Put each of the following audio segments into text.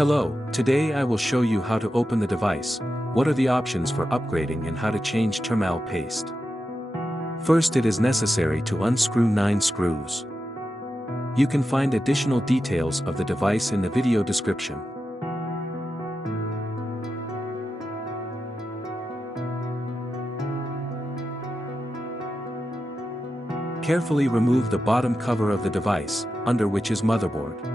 Hello, today I will show you how to open the device, what are the options for upgrading and how to change thermal paste. First, it is necessary to unscrew 9 screws. You can find additional details of the device in the video description. Carefully remove the bottom cover of the device, under which is motherboard.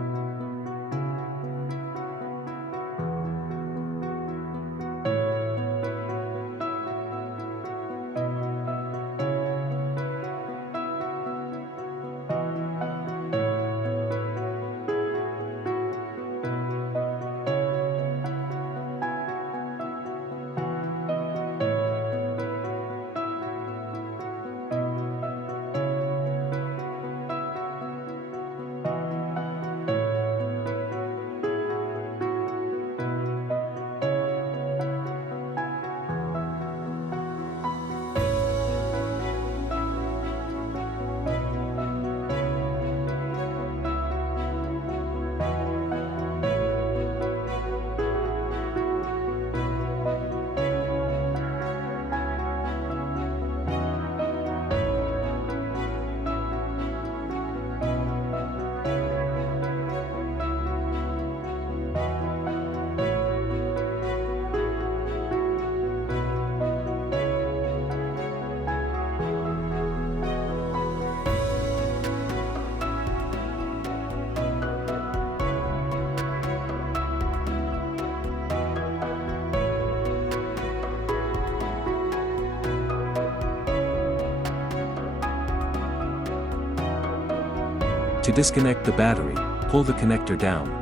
To disconnect the battery, pull the connector down.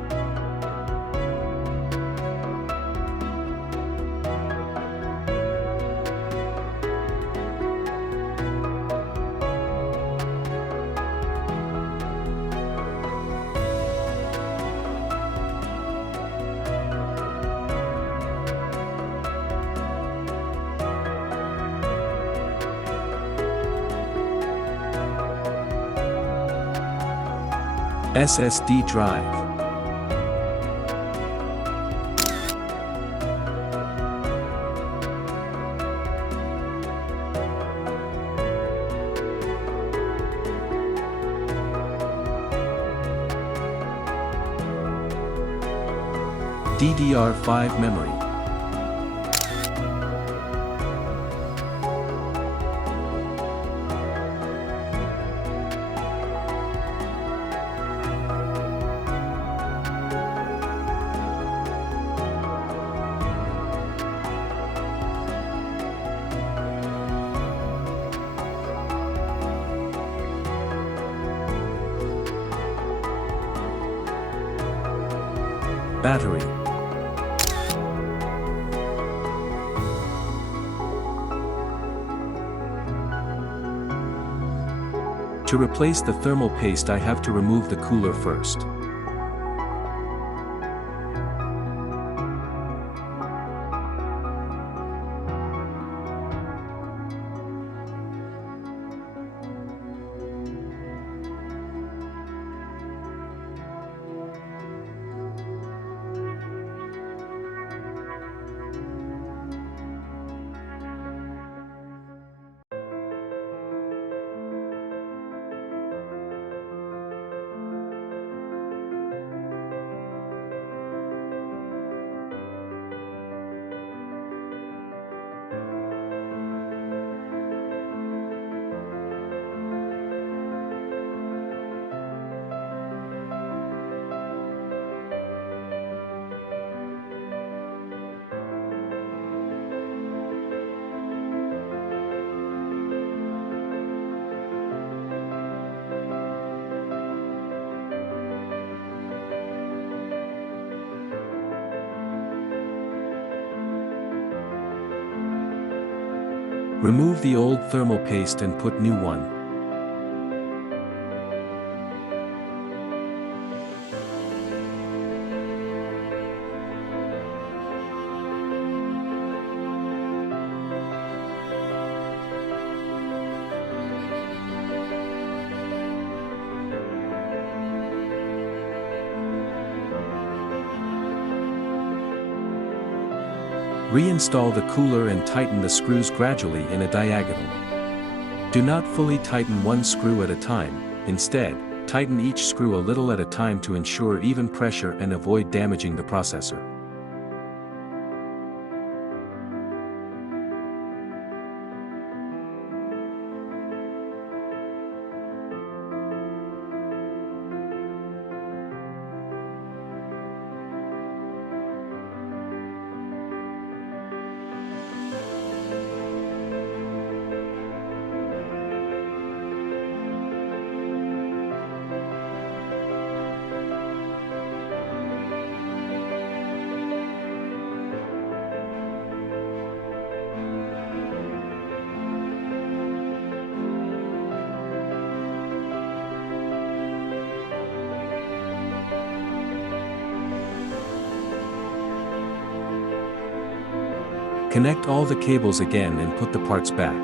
SSD drive. DDR5 memory. Battery. To replace the thermal paste, I have to remove the cooler first. Remove the old thermal paste and put new one. Reinstall the cooler and tighten the screws gradually in a diagonal. Do not fully tighten one screw at a time, instead, tighten each screw a little at a time to ensure even pressure and avoid damaging the processor. Connect all the cables again and put the parts back.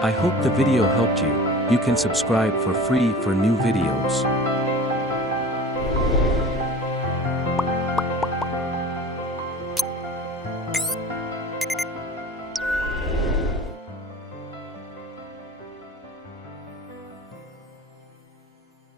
I hope the video helped you. You can subscribe for free for new videos.